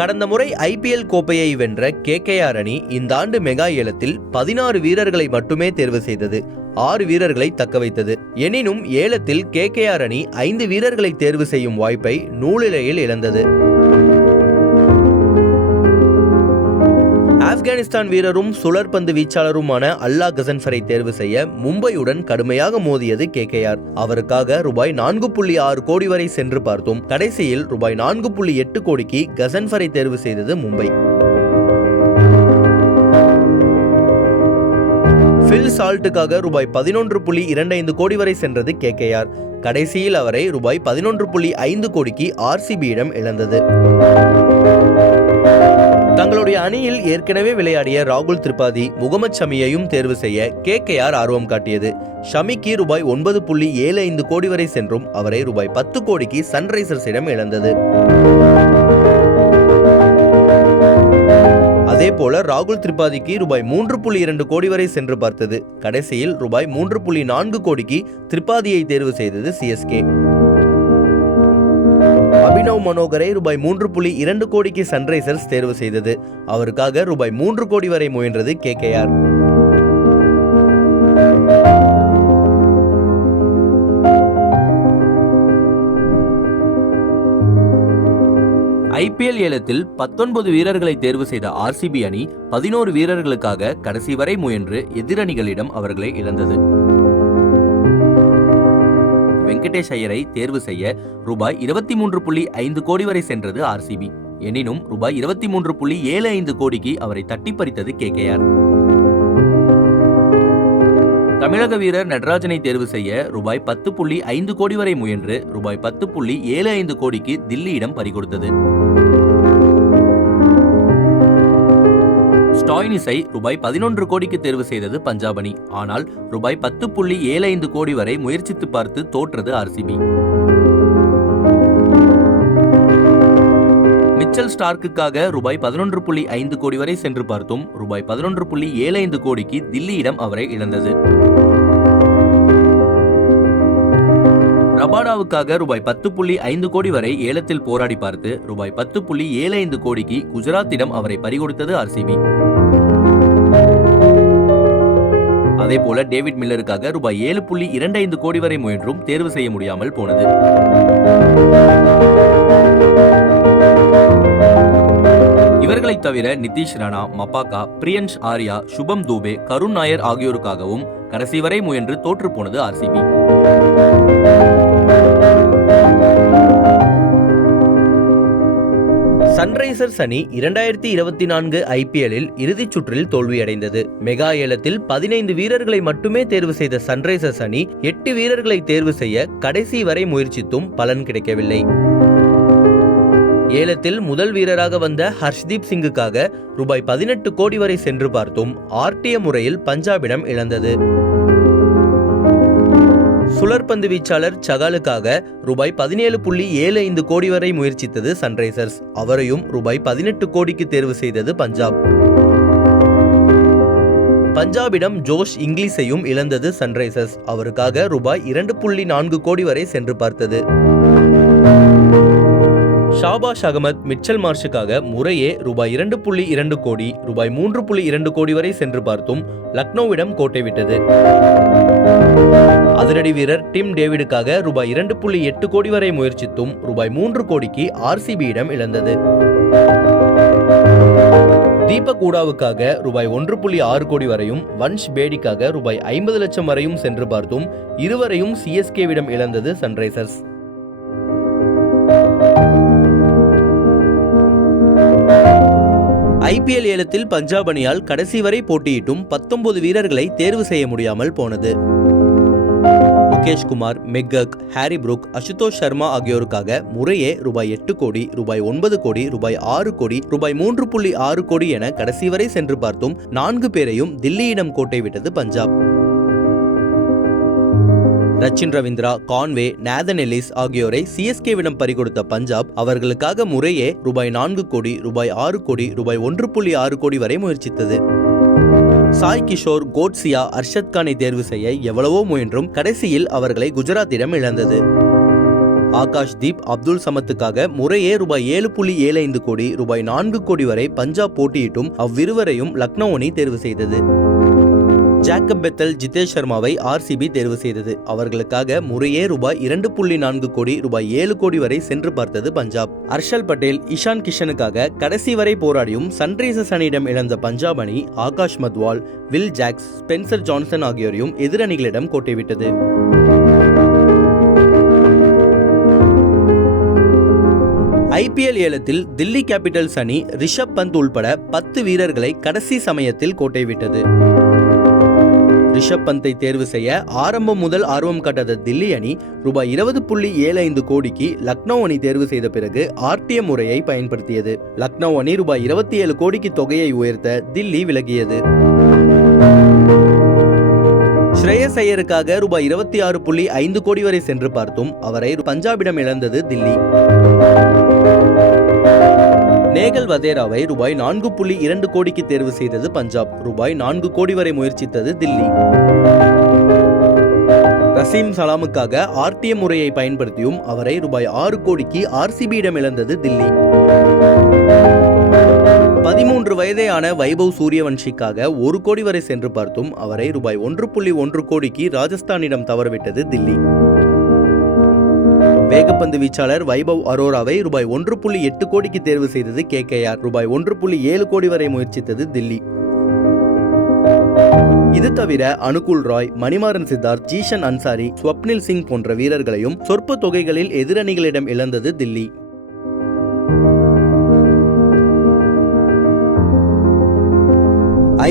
கடந்த முறை ஐபிஎல் கோப்பையை வென்ற கேகேஆர் அணி இந்த ஆண்டு மெகா ஏலத்தில் பதினாறு வீரர்களை மட்டுமே தேர்வு செய்தது ஆறு வீரர்களை தக்க வைத்தது. எனினும் ஏலத்தில் கேகேஆர் அணி ஐந்து வீரர்களை தேர்வு செய்யும் வாய்ப்பை நூலிலையில் இழந்தது. ஆப்கானிஸ்தான் வீரரும் சுழற்பந்து வீச்சாளருமான அல்லா கசன்ஃபரை தேர்வு செய்ய மும்பையுடன் கடுமையாக மோதியது கே கே ஆர் அவருக்காக ரூபாய் நான்கு புள்ளி ஆறு கோடி வரை சென்று பார்த்தோம். கடைசியில் ரூபாய் நான்கு புள்ளி எட்டு கோடிக்கு கசன்ஃபரை தேர்வு செய்தது மும்பை. ஃபில் சால்ட்டுக்காக ரூபாய் பதினொன்று புள்ளி இரண்டு ஐந்து கோடி வரை சென்றது கேகேஆர். கடைசியில் அவரை ரூபாய் பதினொன்று புள்ளி ஐந்து கோடிக்கு ஆர்சிபியிடம் இழந்தது. தங்களுடைய அணியில் ஏற்கனவே விளையாடிய ராகுல் திரிபாதி முகமது ஷமியையும் தேர்வு செய்ய கேகேஆர் ஆர்வம் காட்டியது. ஷமிக்கு ரூபாய் ஒன்பது புள்ளி ஏழு ஐந்து கோடி வரை சென்றும் அவரை ரூபாய் பத்து கோடிக்கு சன்ரைசர்ஸிடம் இழந்தது. அதே போல ராகுல் திரிபாதிக்கு ரூபாய் மூன்று புள்ளி இரண்டு கோடி வரை சென்று பார்த்தது. கடைசியில் ரூபாய் மூன்று புள்ளி நான்கு கோடிக்கு திரிபாதியை தேர்வு செய்தது சிஎஸ்கே அபினவ் மனோகரை ரூபாய் மூன்று புள்ளி இரண்டு கோடிக்கு சன்ரைசர்ஸ் தேர்வு செய்தது. அவருக்காக ரூபாய் மூன்று கோடி வரை முயன்றது கேகேஆர் ஐபிஎல் ஏலத்தில் பத்தொன்பது வீரர்களை தேர்வு செய்த ஆர்சிபி அணி பதினோரு வீரர்களுக்காக கடைசி வரை முயன்று எதிரணிகளிடம் அவர்களை இழந்தது. வெங்கடேஷ் ஐயரை தேர்வு செய்ய ரூபாய் இருபத்தி மூன்று புள்ளி ஐந்து கோடி வரை சென்றது ஆர்சிபி. எனினும் ரூபாய் இருபத்தி மூன்று புள்ளி ஏழு ஐந்து கோடிக்கு அவரை தட்டி பறித்தது கேகேஆர் தமிழக வீரர் நடராஜனை தேர்வு செய்ய ரூபாய் பத்து புள்ளி ஐந்து கோடி வரை முயன்று ரூபாய் பத்து புள்ளி ஏழு ஐந்து கோடிக்கு தில்லியிடம் பறிகொடுத்தது. ஸ்டாயினிஸை ரூபாய் பதினொன்று கோடிக்கு தேர்வு செய்தது பஞ்சாப் அணி ஆனால் ரூபாய் பத்து புள்ளி ஏழு ஐந்து கோடி வரை முயற்சித்து பார்த்து தோற்றது ஆர்சிபி. மிச்சல் ஸ்டார்க்குக்காக ரூபாய் பதினொன்று புள்ளி ஐந்து கோடி வரை சென்று பார்த்தும். ரூபாய் பதினொன்று புள்ளி ஏழு ஐந்து கோடிக்கு தில்லியிடம் அவரை இழந்தது. ரபாடாவுக்காக ரூபாய் பத்து புள்ளி ஐந்து கோடி வரை ஏலத்தில் போராடி பார்த்து ரூபாய் பத்து புள்ளி ஏழு ஐந்து கோடிக்கு குஜராத்திடம் அவரை பறிகொடுத்தது ஆர்சிபி. அதே போல டேவிட் மில்லருக்காக ரூபாய் ஏழு புள்ளி இரண்டு ஐந்து கோடி வரை முயன்றும் தேர்வு செய்ய முடியாமல் போனது. இவர்களை தவிர நிதிஷ் ராணா மப்பாக்கா பிரியன்ஷ் ஆர்யா சுபம் தூபே கருண் நாயர் ஆகியோருக்காகவும் கடைசி வரை முயன்று தோற்று போனது ஆர்சிபி சன்ரைசர்ஸ் அணி இரண்டாயிரத்தி இருபத்தி நான்கு ஐபிஎல்லில் இறுதிச் சுற்றில் தோல்வியடைந்தது. மெகா ஏலத்தில் பதினைந்து வீரர்களை மட்டுமே தேர்வு செய்த சன்ரைசர்ஸ் அணி எட்டு வீரர்களை தேர்வு செய்ய கடைசி வரை முயற்சித்தும் பலன் கிடைக்கவில்லை. ஏலத்தில் முதல் வீரராக வந்த ஹர்ஷ்தீப் சிங்குக்காக ரூபாய் பதினெட்டு கோடி வரை சென்று பார்த்தும் ஆர்டிய முறையில் பஞ்சாபிடம் இழந்தது. சுழற்பந்து வீச்சாளர் சகாலுக்காக ரூபாய் பதினேழு புள்ளி ஏழு ஐந்து கோடி வரை முயற்சித்தது சன்ரைசர்ஸ். அவரையும் ரூபாய் பதினெட்டு கோடிக்கு தேர்வு செய்தது பஞ்சாப். பஞ்சாபிடம் ஜோஷ் இங்கிலீஷையும் இழந்தது சன்ரைசர்ஸ். அவருக்காக ரூபாய் இரண்டு புள்ளி நான்கு கோடி வரை சென்று பார்த்தது. ஷாபாஷ் அகமத் மிச்சல் மார்ஷுக்காக முறையே ரூபாய் இரண்டு புள்ளி இரண்டு கோடி ரூபாய் மூன்று புள்ளி இரண்டு கோடி வரை சென்று பார்த்தும் லக்னோவிடம் கோட்டை விட்டது. அதிரடி வீரர் டிம் டேவிடுக்காக ரூபாய் இரண்டு புள்ளி எட்டு கோடி வரை முயற்சித்தும் ரூபாய் மூன்று கோடிக்கு ஆர்சிபியிடம் இழந்தது. தீபக் ஊடாவுக்காக ரூபாய் ஒன்று புள்ளி ஆறு கோடி வரையும் வன்ஷ் பேடிக்காக ரூபாய் ஐம்பது லட்சம் வரையும் சென்று பார்த்தும் இருவரையும் சிஎஸ்கேவிடம் இழந்தது சன்ரைசர்ஸ். ஐபிஎல் ஏலத்தில் பஞ்சாப் அணியால் கடைசி வரை போட்டியிட்டும் பத்தொன்பது வீரர்களை தேர்வு செய்ய முடியாமல் போனது. Mukesh Kumar McGurk Harry Brook Ashutosh Sharma ஆகியோருக்காக முறையே ரூபாய் எட்டு கோடி ரூபாய் ஒன்பது கோடி ரூபாய் ஆறு கோடி ரூபாய் மூன்று புள்ளி ஆறு கோடி என கடைசி வரை சென்று பார்த்தும் நான்கு பேரையும் தில்லியிடம் கோட்டை விட்டது Punjab. Rachin Ravindra Conway Nathan Ellis ஆகியோரை சிஎஸ்கேவிடம் பறிகொடுத்த பஞ்சாப் அவர்களுக்காக முறையே ரூபாய் நான்கு கோடி ரூபாய் ஆறு கோடி ரூபாய் ஒன்று புள்ளி ஆறு கோடி வரை முயற்சித்தது. சாய் கிஷோர் கோட்ஸியா அர்ஷத் கானை தேர்வு செய்ய எவ்வளவோ முயன்றும் கடைசியில் அவர்களை குஜராத்திடம் இழந்தது. ஆகாஷ் தீப் அப்துல் சமத்துக்காக முறையே ரூபாய் ஏழு புள்ளி ஏழு ஐந்து கோடி ரூபாய் நான்கு கோடி வரை பஞ்சாப் போட்டியிட்டும் அவ்விருவரையும் லக்னோ அணி தேர்வு செய்தது. ஜாக்கப் பெத்தல் ஜிதேஷ் சர்மாவை ஆர்சிபி தேர்வு செய்தது. அவர்களுக்காக முறையே ரூபாய் இரண்டு புள்ளி நான்கு கோடி ரூபாய் ஏழு கோடி வரை சென்று பார்த்தது பஞ்சாப். ஹர்ஷல் பட்டேல் இஷான் கிஷனுக்காக கடைசி வரை போராடியும் சன்ரைசர்ஸ் அணியிடம் இழந்த பஞ்சாப் அணி Akash Madhwal Will Jacks Spencer Johnson ஆகியோரையும் எதிரணிகளிடம் கோட்டைவிட்டது. ஐபிஎல் ஏலத்தில் தில்லி கேபிட்டல்ஸ் அணி ரிஷப் பந்த் உள்பட பத்து வீரர்களை கடைசி சமயத்தில் கோட்டைவிட்டது. ரிஷப் பந்தை தேர்வு செய்ய ஆரம்பம் முதல் ஆர்வம் காட்டாத தில்லி அணி ரூபாய் இருபது புள்ளி ஏழு ஐந்து கோடிக்கு லக்னோ அணி தேர்வு செய்த பிறகு ஆர்டிஎம் முறையை பயன்படுத்தியது. லக்னோ அணி ரூபாய் இருபத்தி ஏழு கோடிக்கு தொகையை உயர்த்த தில்லி விலகியது. ஸ்ரேயஸ் ஐயருக்காக ரூபாய் இருபத்தி ஆறு புள்ளி ஐந்து கோடி வரை சென்று பார்த்தும் அவரை பஞ்சாபிடம் இழந்தது தில்லி. நேகல் வதேராவை ரூபாய் நான்கு புள்ளி இரண்டு கோடிக்கு தேர்வு செய்தது பஞ்சாப். ரூபாய் நான்கு கோடி வரை முயற்சித்தது தில்லி. ரசீம் சலாமுக்காக ஆர்டிஎம் முறையை பயன்படுத்தியும் அவரை ரூபாய் ஆறு கோடிக்கு ஆர்சிபியிடம் இழந்தது தில்லி. பதிமூன்று வயதேயான வைபவ் சூரியவன்ஷிக்காக ஒரு கோடி வரை சென்று பார்த்தும் அவரை ரூபாய் ஒன்று புள்ளி ஒன்று கோடிக்கு ராஜஸ்தானிடம் தவறவிட்டது தில்லி. வேகப்பந்து வீச்சாளர் வைபவ் அரோராவை ரூபாய் ஒன்று புள்ளி எட்டு கோடிக்கு தேர்வு செய்தது கேகேஆர் ரூபாய் ஒன்று புள்ளி ஏழு கோடி வரை முயற்சித்தது தில்லி. இது தவிர அனுகுல் ராய் மணிமாறன் சித்தார்த் ஜீஷன் அன்சாரி ஸ்வப்னில் சிங் போன்ற வீரர்களையும் சொற்ப தொகைகளில் எதிரணிகளிடம் இழந்தது தில்லி.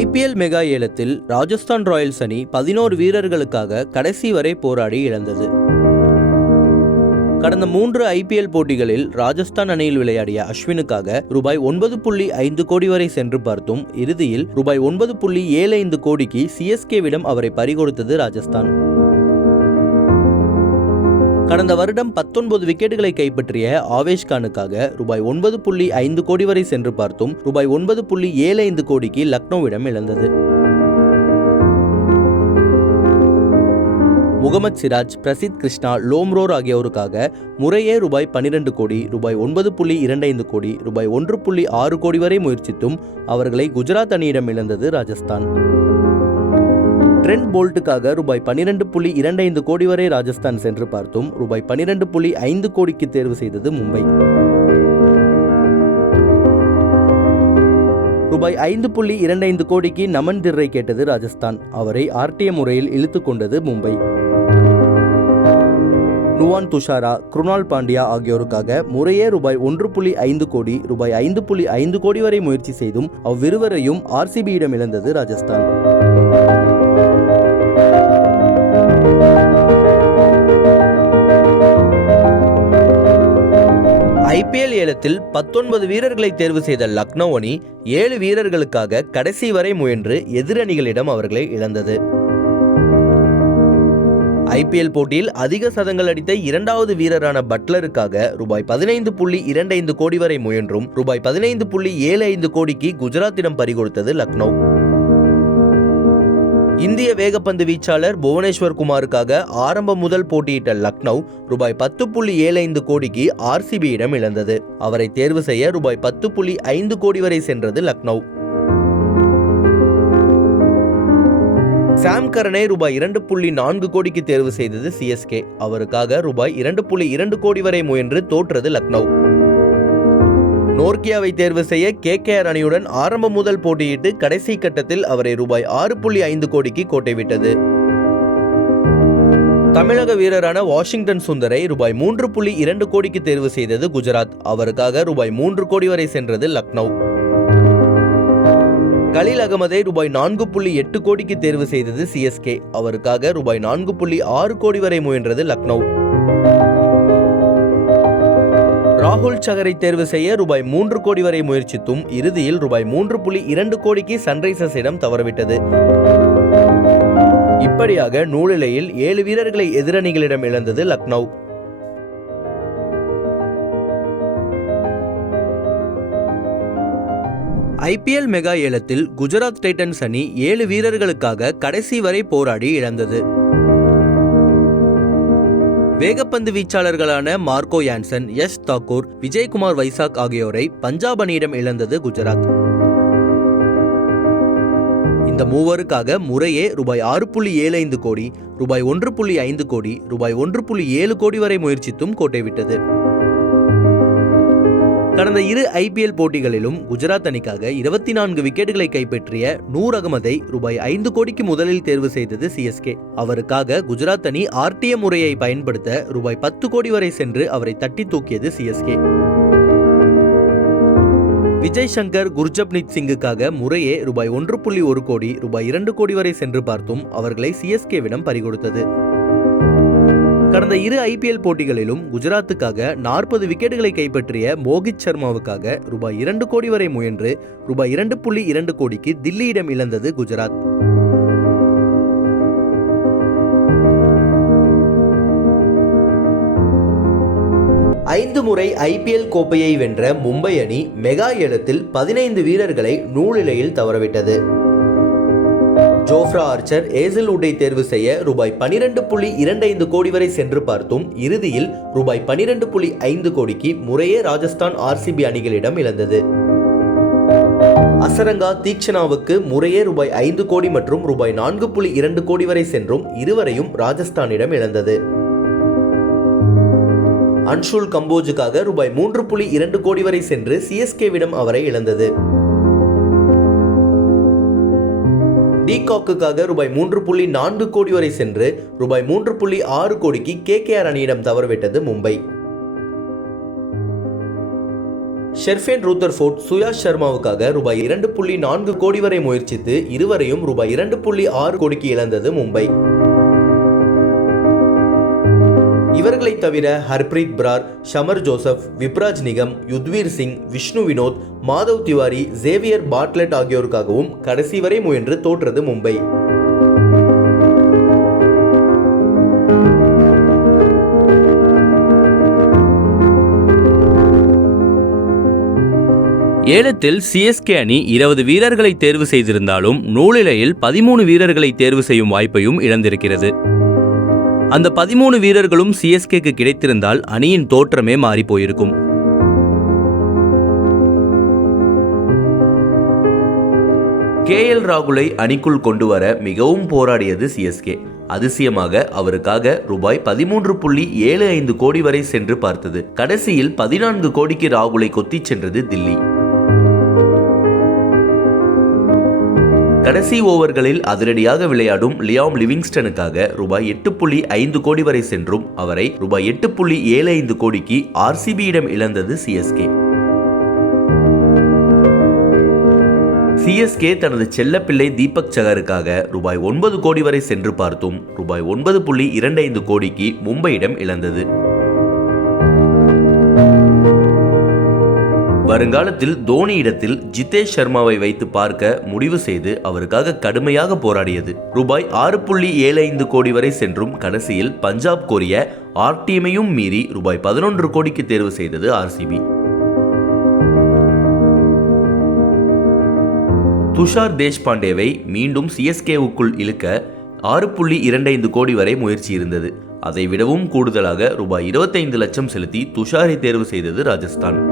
ஐபிஎல் மெகா ஏலத்தில் ராஜஸ்தான் ராயல்ஸ் அணி பதினோரு வீரர்களுக்காக கடைசி வரை போராடி இழந்தது. கடந்த மூன்று ஐபிஎல் போட்டிகளில் ராஜஸ்தான் அணியில் விளையாடிய அஸ்வினுக்காக ரூபாய் ஒன்பது புள்ளி ஐந்து கோடி வரை சென்று பார்த்தும் இறுதியில் ரூபாய் ஒன்பது புள்ளி ஏழு ஐந்து கோடிக்கு சிஎஸ்கேவிடம் அவரை பறிகொடுத்தது ராஜஸ்தான். கடந்த வருடம் பத்தொன்பது விக்கெட்டுகளை கைப்பற்றிய ஆவேஷ் கானுக்காக ரூபாய் ஒன்பது புள்ளி ஐந்து கோடி வரை சென்று பார்த்தும் ரூபாய் ஒன்பது புள்ளி ஏழு ஐந்து கோடிக்கு லக்னோவிடம் இழந்தது. முகமது சிராஜ் பிரசித் கிருஷ்ணா லோம்ரோர் ஆகியோருக்காக முறையே ரூபாய் பன்னிரண்டு கோடி ரூபாய் ஒன்பது புள்ளி இரண்டைந்து கோடி ரூபாய் ஒன்று புள்ளி ஆறு கோடி வரை முயற்சித்தும் அவர்களை குஜராத் அணியிடம் இழந்தது ராஜஸ்தான். ட்ரெண்ட் போல்ட்டுக்காக ரூபாய் பன்னிரண்டு புள்ளி இரண்டைந்து கோடி வரை ராஜஸ்தான் சென்று பார்த்தும் ரூபாய் பன்னிரண்டு புள்ளி ஐந்து கோடிக்கு தேர்வு செய்தது மும்பை. ரூபாய் ஐந்து புள்ளி இரண்டைந்து கோடிக்கு நமன் திர்ரை கேட்டது ராஜஸ்தான். அவரை ஆர்டிஎம் முறையில் இழுத்து கொண்டது மும்பை. நுவான் துஷாரா குருணால் பாண்டியா ஆகியோருக்காக முறையே ரூபாய் ஒன்று புள்ளி ஐந்து கோடி ரூபாய் ஐந்து புள்ளி ஐந்து கோடி வரை முயற்சி செய்தும் அவ்விருவரையும் ஆர்சிபியிடம் இழந்தது ராஜஸ்தான். ஐபிஎல் ஏலத்தில் பத்தொன்பது வீரர்களை தேர்வு செய்த லக்னோ அணி ஏழு வீரர்களுக்காக கடைசி வரை முயன்று எதிரணிகளிடம் அவர்களை இழந்தது. ஐபிஎல் போட்டியில் அதிக சதங்கள் அடித்த இரண்டாவது வீரரான பட்லருக்காக ரூபாய் பதினைந்து புள்ளி இரண்டைந்து கோடி வரை முயன்றும் ரூபாய் பதினைந்து புள்ளி ஏழு ஐந்து கோடிக்கு குஜராத்திடம் பறிகொடுத்தது லக்னோ. இந்திய வேகப்பந்து வீச்சாளர் புவனேஸ்வர் குமாருக்காக ஆரம்பம் முதல் போட்டியிட்ட லக்னோ ரூபாய் பத்து புள்ளி ஏழு ஐந்து கோடிக்கு ஆர்சிபியிடம் இழந்தது. அவரை தேர்வு செய்ய ரூபாய் பத்து புள்ளி ஐந்து கோடி வரை சென்றது லக்னோ. சாம் கரனை ரூபாய் இரண்டு புள்ளி நான்கு கோடிக்கு தேர்வு செய்தது சிஎஸ்கே அவருக்காக ரூபாய் இரண்டு புள்ளி இரண்டு கோடி வரை முயன்று தோற்றது லக்னோ. நோர்கியாவை தேர்வு செய்ய கே கே ஆர் அணியுடன் ஆரம்பம் முதல் போட்டியிட்டு கடைசி கட்டத்தில் அவரை ரூபாய் ஆறு புள்ளி ஐந்து கோடிக்கு கோட்டை விட்டது. தமிழக வீரரான வாஷிங்டன் சுந்தரை ரூபாய் மூன்று புள்ளி இரண்டு கோடிக்கு தேர்வு செய்தது குஜராத். அவருக்காக ரூபாய் மூன்று கோடி வரை சென்றது லக்னோ. கலீல் அகமதை ரூபாய் நான்கு புள்ளி எட்டு கோடிக்கு தேர்வு செய்தது சிஎஸ்கே அவருக்காக ரூபாய் நான்கு புள்ளி ஆறு கோடி வரை முயன்றது லக்னோ. ராகுல் சகரை தேர்வு செய்ய ரூபாய் மூன்று கோடி வரை முயற்சித்தும் இறுதியில் ரூபாய் மூன்று புள்ளி இரண்டு கோடிக்கு சன்ரைசர்ஸிடம் தவறவிட்டது. இப்படியாக நூலிலையில் ஏழு வீரர்களை எதிரணிகளிடம் இழந்தது லக்னோ. ஐபிஎல் மெகா ஏலத்தில் குஜராத் டைட்டன்ஸ் அணி ஏழு வீரர்களுக்காக கடைசி வரை போராடி இழந்தது. வேகப்பந்து வீச்சாளர்களான மார்க்கோ யான்சன் யஷ் தாக்கூர் விஜய்குமார் வைசாக் ஆகியோரை பஞ்சாப் அணியிடம் இழந்தது குஜராத். இந்த மூவருக்காக முறையே ரூபாய் ஆறு புள்ளி ஏழு ஐந்து கோடி ரூபாய் ஒன்று புள்ளி ஐந்து கோடி ரூபாய் ஒன்று புள்ளி ஏழு கோடி வரை முயற்சித்தும் கோட்டை விட்டது. கடந்த இரு ஐபிஎல் போட்டிகளிலும் குஜராத் அணிக்காக இருபத்தி நான்கு விக்கெட்டுகளை கைப்பற்றிய நூர் அகமதை ரூபாய் ஐந்து கோடிக்கு முதலில் தேர்வு செய்தது சிஎஸ்கே அவருக்காக குஜராத் அணி ஆர்டிஎம் முறையை பயன்படுத்த ரூபாய் பத்து கோடி வரை சென்று அவரை தட்டி தூக்கியது சிஎஸ்கே விஜய் சங்கர் குர்ஜப்னீத் சிங்குக்காக முறையே ரூபாய் ஒன்று புள்ளி ஒரு கோடி ரூபாய் இரண்டு கோடி வரை சென்று பார்த்தும் அவர்களை சிஎஸ்கேவிடம் பறிகொடுத்தது. கடந்த இரு ஐபிஎல் போட்டிகளிலும் குஜராத்துக்காக நாற்பது விக்கெட்டுகளை கைப்பற்றிய மோகித் சர்மாவுக்காக ரூபாய் இரண்டு கோடி வரை முயன்று ரூபாய் இரண்டு புள்ளி இரண்டு கோடிக்கு தில்லியிடம் இழந்தது குஜராத். ஐந்து முறை ஐபிஎல் கோப்பையை வென்ற மும்பை அணி மெகா இடத்தில் பதினைந்து வீரர்களை நூலிலையில் தவறவிட்டது. ஜோஃப்ரா ஆர்ச்சர் ஏசில்வுட்டை தேர்வு செய்ய ரூபாய் பனிரெண்டு புள்ளி இரண்டு ஐந்து கோடி வரை சென்று பார்த்தும் இறுதியில் ரூபாய் பனிரெண்டு புள்ளி ஐந்து கோடிக்கு முறையே ராஜஸ்தான் ஆர்சிபி அணிகளிடம் இழந்தது. அசரங்கா தீக்ஷனாவுக்கு முறையே ரூபாய் ஐந்து கோடி மற்றும் ரூபாய் நான்கு புள்ளி இரண்டு கோடி வரை சென்றும் இருவரையும் ராஜஸ்தானிடம் இழந்தது. அன்ஷுல் கம்போஜுக்காக ரூபாய் மூன்று புள்ளி இரண்டு கோடி வரை சென்று சிஎஸ்கேவிடம் அவரை இழந்தது. டிகாக்குக்காக ரூபாய் மூன்று புள்ளி நான்கு கோடி வரை சென்று ரூபாய் மூன்று புள்ளி ஆறு கோடிக்கு கேகேஆர் அணியிடம் தவறவிட்டது மும்பை. ஷெர்ஃபேன் ரூத்தர்ஃபோர்ட் சுயாஷ் சர்மாவுக்காக ரூபாய் இரண்டு புள்ளி நான்கு கோடி வரை முயற்சித்து இருவரையும் ரூபாய் இரண்டு புள்ளி ஆறு கோடிக்கு இழந்தது மும்பை. இவர்களை தவிர Harpreet Brar Shamar Joseph Vipraj Nigam Yudhvir Singh Vishnu Vinod Madhav Tiwari Xavier Bartlett ஆகியோருக்காகவும் கடைசி வரை முயன்று தோற்றது மும்பை. ஏலத்தில் சிஎஸ்கே அணி இருபது வீரர்களை தேர்வு செய்திருந்தாலும் நூலிலையில் பதிமூணு வீரர்களை தேர்வு செய்யும் வாய்ப்பையும் இழந்திருக்கிறது. அந்த பதிமூணு வீரர்களும் சிஎஸ்கேக்கு கிடைத்திருந்தால் அணியின் தோற்றமே மாறி போயிருக்கும் கே எல் ராகுலை அணிக்குள் கொண்டு வர மிகவும் போராடியது சிஎஸ்கே அதிசயமாக அவருக்காக ரூபாய் பதிமூன்று புள்ளி ஏழு ஐந்து கோடி வரை சென்று பார்த்தது. கடைசியில் பதினான்கு கோடிக்கு ராகுலை கொத்திச் சென்றது தில்லி. கடைசி ஓவர்களில் அதிரடியாக விளையாடும் லியாம் லிவிங்ஸ்டனுக்காக ரூபாய் எட்டு புள்ளி ஐந்து கோடி வரை சென்றும் அவரை ரூபாய் எட்டு புள்ளி ஏழு ஐந்து கோடிக்கு ஆர்சிபியிடம் இழந்தது சிஎஸ்கே சிஎஸ்கே தனது செல்லப்பிள்ளை தீபக் சகருக்காக ரூபாய் ஒன்பது கோடி வரை சென்று பார்த்தும் ரூபாய் ஒன்பது புள்ளி இரண்டு ஐந்து கோடிக்கு மும்பையிடம் இழந்தது. வருங்காலத்தில் தோனி இடத்தில் ஜிதேஷ் சர்மாவை வைத்து பார்க்க முடிவு செய்து அவருக்காக கடுமையாக போராடியது. ரூபாய் ஆறு புள்ளி ஏழு ஐந்து கோடி வரை சென்றும் கடைசியில் பஞ்சாப் கோரிய ஆர்டிஎமையும் மீறி ரூபாய் பதினொன்று கோடிக்கு தேர்வு செய்தது ஆர்சிபி துஷார் தேஷ்பாண்டேவை மீண்டும் சிஎஸ்கேவுக்குள் இழுக்க ஆறு புள்ளி இரண்டைந்து கோடி வரை முயற்சி இருந்தது. அதை விடவும் கூடுதலாக ரூபாய் இருபத்தைந்து லட்சம் செலுத்தி துஷாரை தேர்வு செய்தது ராஜஸ்தான்.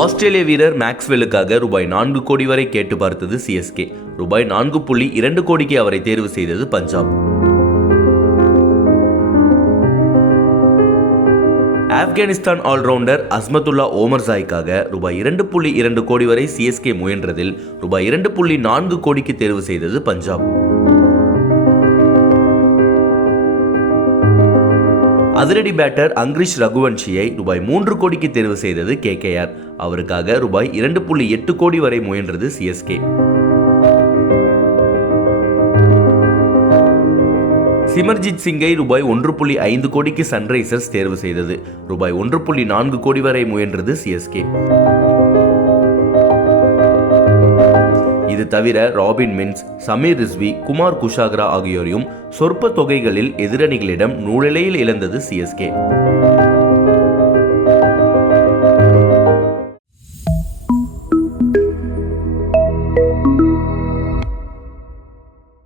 ஆஸ்திரேலிய வீரர் மேக்ஸ்வெலுக்காக ரூபாய் நான்கு கோடி வரை கேட்டு பார்த்தது சிஎஸ்கே ரூபாய் நான்கு புள்ளி இரண்டு கோடிக்கு அவரை தேர்வு செய்தது பஞ்சாப். ஆப்கானிஸ்தான் ஆல்ரவுண்டர் அஸ்மத்துல்லா ஓமர்சாய்க்காக ரூபாய் இரண்டு புள்ளி இரண்டு கோடி வரை சிஎஸ்கே முயன்றதில் ரூபாய் இரண்டு புள்ளி நான்கு கோடிக்கு தேர்வு செய்தது பஞ்சாப். அதிரடி பேட்டர் அங்கிரிஷ் ரகுவன்ஷியை ரூபாய் மூன்று கோடிக்கு தேர்வு செய்தது கேகேஆர். அவருக்காக ரூபாய் இரண்டு புள்ளி எட்டு கோடி வரை முயன்றது சிஎஸ்கே சிமர்ஜித் சிங்கை ரூபாய் ஒன்று புள்ளி ஐந்து கோடிக்கு சன்ரைசர்ஸ் தேர்வு செய்தது. ரூபாய் ஒன்று புள்ளி நான்கு கோடி வரை முயன்றது சிஎஸ்கே இது தவிர ராபின் மின்ஸ் சமீர் ரிஸ்வி குமார் குஷாக்ரா ஆகியோரையும் சொற்ப தொகைகளில் எதிரணிகளிடம் நூலிலையில் இழந்தது சிஎஸ்கே